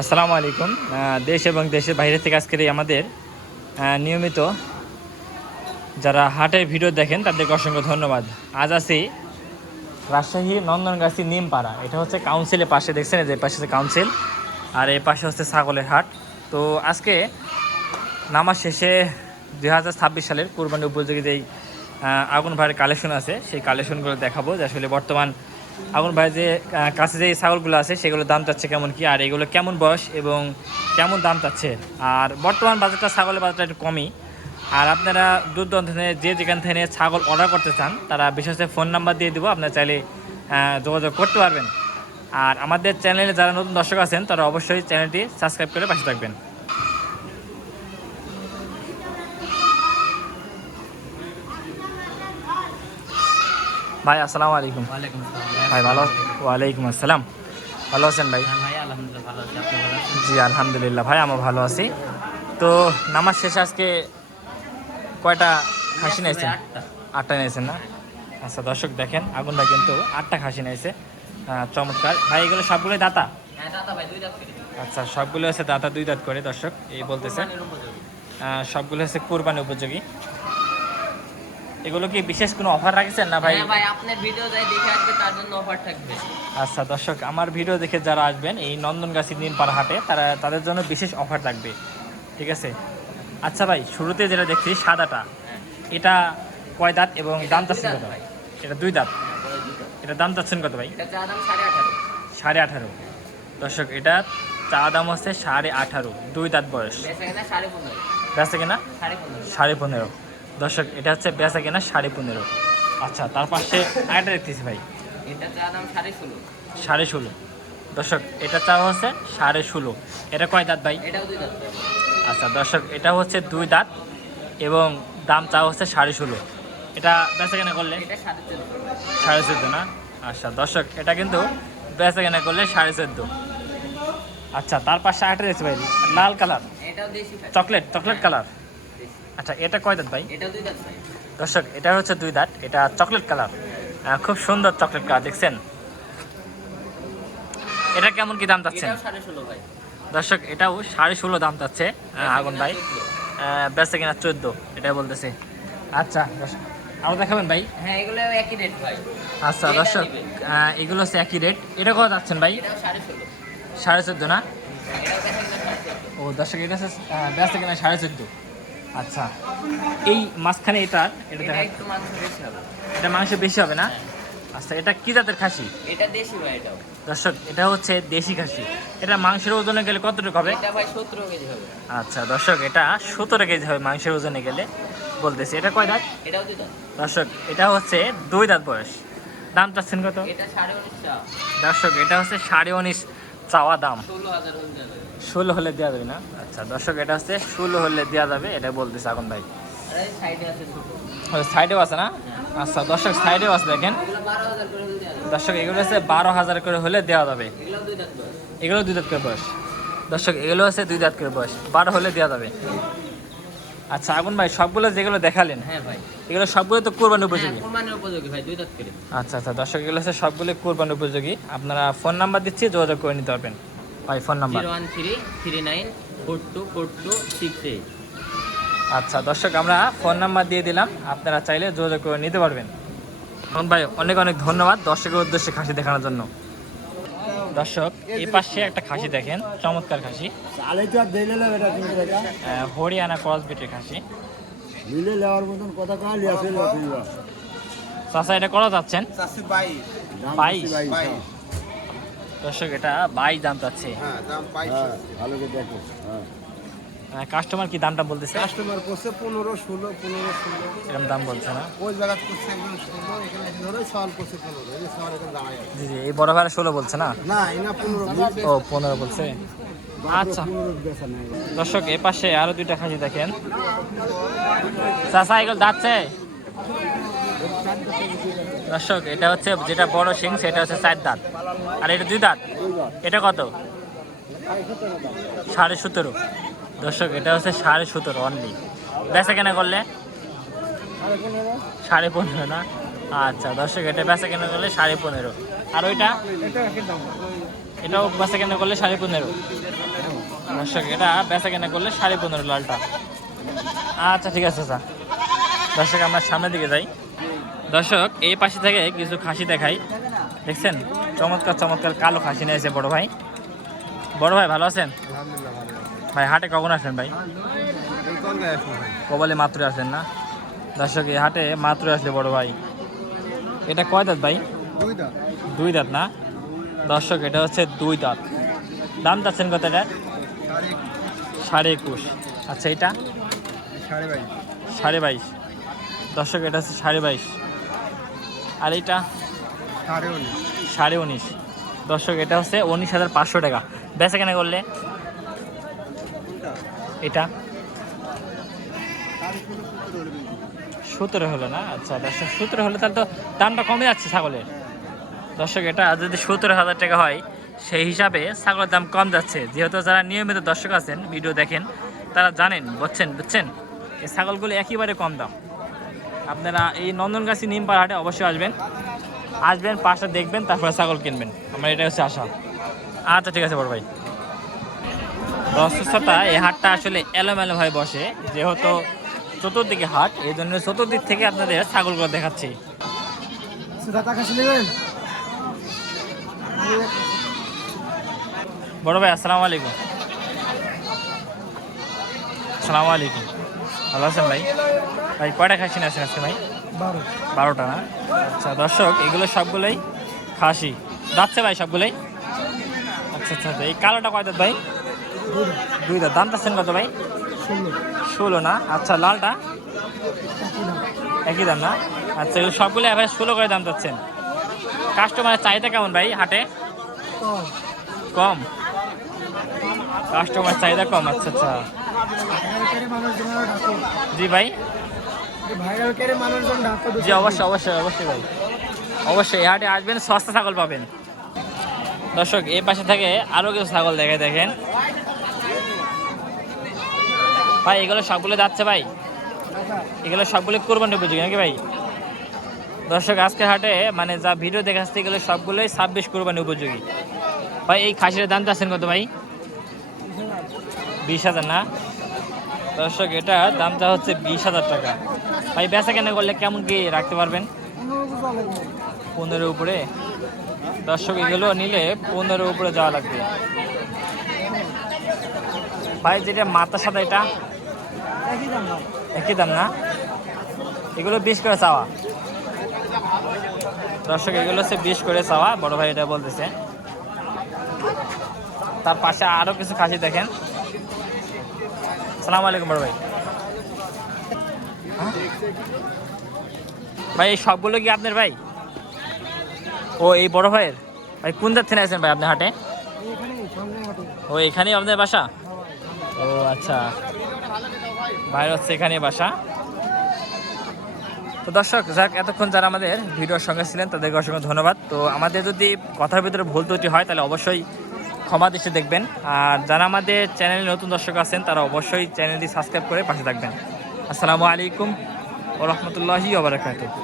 আসসালামু আলাইকুম। দেশ এবং দেশের বাইরে থেকে আজকের এই আমাদের নিয়মিত যারা হাটের ভিডিও দেখেন তাদেরকে অসংখ্য ধন্যবাদ। আজ আছি রাজশাহী নন্দনগাছি নিমপাড়া। এটা হচ্ছে কাউন্সিলের পাশে, দেখছেন যে পাশে হচ্ছে কাউন্সিল আর এই পাশে হচ্ছে ছাগলের হাট। তো আজকে নামাজ শেষে 2026 সালের কুরবানি উপযোগী যেই আগুন ভাইয়ের কালেকশন আছে সেই কালেকশনগুলো দেখাবো, যে আসলে বর্তমান আগুন ভাই যে কাছে যে ছাগলগুলো আছে সেগুলোর দাম চাচ্ছে কেমন কি, আর এগুলো কেমন বয়স এবং কেমন দাম চাচ্ছে। আর বর্তমান বাজারটা ছাগলের বাজারটা একটু কমই। আর আপনারা দূর দূরান্ত থেকে যে যেখান থেকে ছাগল অর্ডার করতে চান তারা বিশেষ করে ফোন নাম্বার দিয়ে দেবো, আপনারা চাইলে যোগাযোগ করতে পারবেন। আর আমাদের চ্যানেলে যারা নতুন দর্শক আছেন তারা অবশ্যই চ্যানেলটি সাবস্ক্রাইব করে পাশে থাকবেন। ভাই আসসালামু আলাইকুম। ওয়ালাইকুম আসসালাম ভাই ভালো? ওয়ালাইকুম আসসালাম। ভালো আছেন ভাই? হ্যাঁ ভাই, আলহামদুলিল্লাহ ভালো আছি। আপনি ভালো আছেন? জি আলহামদুলিল্লাহ ভাই, আমরা ভালো আছি। তো নামাজ শেষে আজকে কয়টা খাসি নিয়েছেন? 8টা নিয়েছেন না? আচ্ছা দর্শক দেখেন, আগুন ভাই কিন্তু 8টা খাসি নিয়েছে। চমৎকার ভাই, এগুলো সবগুলোই দাতা? হ্যাঁ দাদা ভাই, 2 দাঁত করে। আচ্ছা, সবগুলো হচ্ছে দাতা, 2 দাঁত করে। দর্শক এই বলতেছে কোরবানির উপযোগী। সবগুলো হচ্ছে কোরবানি উপযোগী। এগুলো কি বিশেষ কোনো অফার রাখছেন না ভাই? হ্যাঁ ভাই, আপনার ভিডিও যাই দেখে আসবে তার জন্য অফার থাকবে। আচ্ছা দর্শক, আমার ভিডিও দেখে যারা আসবেন এই নন্দনগাছি নিমপাড়া হাটে তাদের জন্য বিশেষ অফার থাকবে, ঠিক আছে? আচ্ছা ভাই, শুরুতে যেটা দেখছি সাদাটা, এটা কয় দাঁত এবং দাম চাচ্ছেন কত? ভাই এটা 2 দাঁত। বড় দুটো। এটা দাম চাচ্ছেন কত ভাই? এটা চা দাম 18.5। 18.5। দর্শক এটা চা দাম হচ্ছে 18.5, 2 দাঁত বয়স। বেচা কেনা 15.5। বেচা কেনা 15.5। 15.5। দর্শক এটা হচ্ছে বেচা কেনা 15.5। আচ্ছা, তার পাশে আরেকটা দেখতেছি ভাই, এটা চা দাম 16.5। 16.5। দর্শক এটা চা হচ্ছে 16.5। এটা কয় দাঁত ভাই? এটাও 2 দাঁত। আচ্ছা দর্শক, এটা হচ্ছে 2 দাঁত এবং দাম চা হচ্ছে 16.5। এটা বেচা কেনা করলে এটা 14.5। 14.5 না? আচ্ছা দর্শক, এটা কিন্তু বেচা কেনা করলে 14.5। আচ্ছা, তার পাশে আরেকটা দেখছি ভাই, লাল কালার, এটাও দেশি ভাই। Chocolate colour. দেশি। আচ্ছা, এটা কয় দাঁত ভাই? এটাও 2 দাঁত ভাই। দর্শক এটা হচ্ছে 2 দাঁত, এটা চকলেট কালার, খুব সুন্দর চকলেট কালার, দেখছেন? এটা কেমন কি দাম চাচ্ছেন? এটাও 16.5 ভাই। দর্শক এটাও 16.5 দাম চাচ্ছে আগুন ভাই। বেচা কিনা 14, এটাই বলতেছে। আচ্ছা দর্শক, আরও দেখাবেন ভাই? হ্যাঁ, এগুলো একই রেট ভাই। আচ্ছা যেটা দর্শক, নিবে। এগুলো হচ্ছে একই রেট। এটা কত যাচ্ছেন ভাই? এটাও 16.5। 14.5 না? এটাও বেচা কেনা 14.5। ও দর্শক, এটা হচ্ছে বেচা কিনা 14.5। আচ্ছা, এই মাঝখানে এটা এটা দেখা, একটু মাংস বেশি হবে। এটা মাংস বেশি হবে না? আচ্ছা, এটা কি জাতের খাসি? এটা দেশি ভাই। এটাও দর্শক এটা হচ্ছে দেশি খাসি। এটা মাংসের ওজনে গেলে কতটুকু হবে? এটা ভাই 17 কেজি হবে। আচ্ছা দর্শক, এটা 17 কেজি হবে মাংসের ওজনে গেলে বলতেছি। এটা কয় দাঁত? এটাও 2 দাঁত। দর্শক এটা হচ্ছে 2 দাঁত বয়স। দাম চাচ্ছেন কত? এটা 19.5 চা। দর্শক এটা হচ্ছে 19.5 চাওয়া দাম। 16,000 হলে দেবে। 16 হলে দেওয়া যাবে না? আচ্ছা দর্শক, এটা হচ্ছে 16 হলে দেওয়া যাবে, এটা বলতেছে আগুন ভাই। আর এই সাইডে আছে ছোট। সাইডেও আছে না? আচ্ছা দর্শক, সাইডেও আছে দেখেন। এগুলো 12,000 করে হলে দেওয়া যাবে। দর্শক এগুলো হচ্ছে 12,000 করে হলে দেওয়া যাবে। এগুলো 2 দাঁত বয়স। এগুলো 2 দাঁত করে বয়স। দর্শক এগুলো হচ্ছে 2 দাঁত করে বয়স, 12 হলে দেওয়া যাবে। আচ্ছা আগুন ভাই, সবগুলো যেগুলো দেখালেন হ্যাঁ ভাই। এগুলো সবগুলো তো কোরবানি হ্যাঁ, উপযোগী? কুরবানির উপযোগী ভাই, 2 দাঁত করে। আচ্ছা আচ্ছা দর্শক, এগুলো হচ্ছে সবগুলো কোরবানি উপযোগী। আপনারা ফোন নাম্বার দিচ্ছি, যোগাযোগ করে নিতে পারবেন ভাই। Phone number 013394268। আচ্ছা দর্শক, আমরা ফোন নাম্বার দিয়ে দিলাম, আপনারা চাইলে যোগাযোগ করে নিতে পারবেন। এখন ভাই অনেক অনেক ধন্যবাদ দর্শকের উদ্দেশ্যে খাসি দেখানোর জন্য। দর্শক এই পাশে একটা খাসি দেখেন, চমৎকার খাসি, হরিয়ানা ক্রস বিটের খাসি। চাচা এটা কত যাচ্ছেন? 22। দর্শক এটা 22 দাম চাচ্ছে। কাস্টমার কি দামটা বলতেছে? কাস্টমার করছে 15, 16, এরকম দাম বলছে না? ওই জায়গা করছে একদম 16, এখানে ধরে সওয়াল করছে 15, এই যে সওয়াল এখানে দাঁড়ায় আছে। জি জি, এই বড় ভাড়া 16 বলছে না? না এনা 15 ও 15 বলছে। আচ্ছা বেচা নাই। দর্শক এ পাশে আরো 2টা খাসি দেখেন। চাচা এগুলো যাচ্ছে? দর্শক এটা হচ্ছে যেটা বড় সিং সেটা হচ্ছে 4 দাঁত, আর এটা 2 দাঁত। এটা কত? 17.5। দর্শক এটা হচ্ছে 17.5 অনলি। বেচা কেনা করলে 15.5 না? আচ্ছা দর্শক, এটা বেচা কেনা করলে 15.5। আর ওইটা এটাও বেচা কেনা করলে 15.5। দর্শক, এটা বেচা কেনা করলে 15.5 লালটা। আচ্ছা ঠিক আছে স্যার। দর্শক, আমরা সামনের দিকে যাই। দর্শক, এই পাশে থেকে কিছু খাসি দেখাই। দেখছেন চমৎকার চমৎকার কালো খাসি নিয়েছে বড় ভাই। বড় ভাই ভালো আছেন? আলহামদুলিল্লাহ ভালো আছে। ভাই হাটে কখন আসেন ভাই? এই কোন গায়ে আসুন ভাই? কবলে মাত্র আসেন না? দর্শক, এই হাটে মাত্র আসলে বড় ভাই। এটা কয় দাঁত ভাই? দুই দাঁত। 2 দাঁত না? দর্শক, এটা হচ্ছে 2 দাঁত। দাম চাচ্ছেন কত এটা? 21.5। আচ্ছা, এটা 22.5। 22.5। দর্শক, এটা হচ্ছে 22.5। আর এইটা 19.5। 19.5। দর্শক, এটা হচ্ছে 19,500 টাকা। বেচা কেনা করলে এটা 17 হলো না? আচ্ছা দর্শক, 17 হলে তাহলে তো দামটা কমে যাচ্ছে ছাগলের। দর্শক, এটা যদি 17,000 টাকা হয়, সেই হিসাবে ছাগলের দাম কম যাচ্ছে। যেহেতু যারা নিয়মিত দর্শক আছেন, ভিডিও দেখেন, তারা জানেন, বুঝছেন এই ছাগলগুলো একেবারে কম দাম। আপনারা এই নন্দনগাছি নিমপাড়া হাটে অবশ্যই আসবেন, পাশে দেখবেন, তারপরে ছাগল কিনবেন। আমার এটা হচ্ছে আশা। আচ্ছা ঠিক আছে বড় ভাই। দর্শকটা, এই হাটটা আসলে এলোমেলোভাবে বসে, যেহেতু চতুর্দিকে হাট, এই জন্য চতুর্দিক থেকে আপনাদের ছাগলগুলো দেখাচ্ছি। বড় ভাই আসসালামু আলাইকুম। আসসালামু আলাইকুম। ভালো আছেন ভাই? ভাই কয়টা খাসি আছেন আজকে ভাই? 12টা না? আচ্ছা দর্শক, এগুলো সবগুলোই খাসি। যাচ্ছে ভাই সবগুলোই? আচ্ছা আচ্ছা। এই কালোটা কয় দাঁত ভাই? 2 দাঁত। দাম চাচ্ছেন কত ভাই? 16 না? আচ্ছা, লালটা একই দাম না? আচ্ছা, এগুলো সবগুলো এভারেজ 16 করে দাম চাচ্ছেন। কাস্টমারের চাহিদা কেমন ভাই হাটে? কম? কাস্টমার চাহিদা কম? আচ্ছা আচ্ছা। জি ভাই, জি অবশ্যই অবশ্যই অবশ্যই ভাই, অবশ্যই এই হাটে আসবেন, সস্তা ছাগল পাবেন। দর্শক, এই পাশে থেকে আরও কিছু ছাগল দেখেন ভাই। এগুলো সবগুলো যাচ্ছে ভাই? এগুলো সবগুলো কোরবানি উপযোগী নাকি ভাই? দর্শক, আজকে হাটে মানে যা ভিডিও দেখাচ্ছে, এগুলো সবগুলোই 26 কোরবানি উপযোগী। ভাই এই খাসির দাম চাচ্ছেন কত ভাই? 20,000 না? দর্শক, এটা দামটা হচ্ছে 20,000 টাকা। ভাই বেচা কেনা করলে কেমন কি রাখতে পারবেন? 15 উপরে? দর্শক, এগুলো নিলে 15 উপরে যাওয়া লাগবে। ভাই যেটা মাথার সাথে, এটা একই দাম না? এগুলো 20 করে চাওয়া। দর্শক, এগুলো হচ্ছে 20 করে চাওয়া, বড় ভাই এটা বলতেছে। তার পাশে আরো কিছু খাসি দেখেন। আসসালামু আলাইকুম বড় ভাই। ভাই এই সবগুলো কি আপনার ভাই? ও এই বড় ভাইয়ের? ভাই কোন জাত থেকে আছেন ভাই আপনি হাটে? ও এখানেই আপনার বাসা? ও আচ্ছা, ভাইয়ের হচ্ছে এখানেই বাসা। তো দর্শক, যাক, এতক্ষণ যারা আমাদের ভিডিওর সঙ্গে ছিলেন তাদেরকে অসংখ্য ধন্যবাদ। তো আমাদের যদি কথার ভিতরে ভুল ত্রুটি হয়, তাহলে অবশ্যই ক্ষমা দৃষ্টি দেখবেন। আর যারা আমাদের চ্যানেলে নতুন দর্শক আছেন, তারা অবশ্যই চ্যানেলটি সাবস্ক্রাইব করে পাশে থাকবেন। আসসালামু আলাইকুম ওয়া রাহমাতুল্লাহি ওয়া বারাকাতুহু।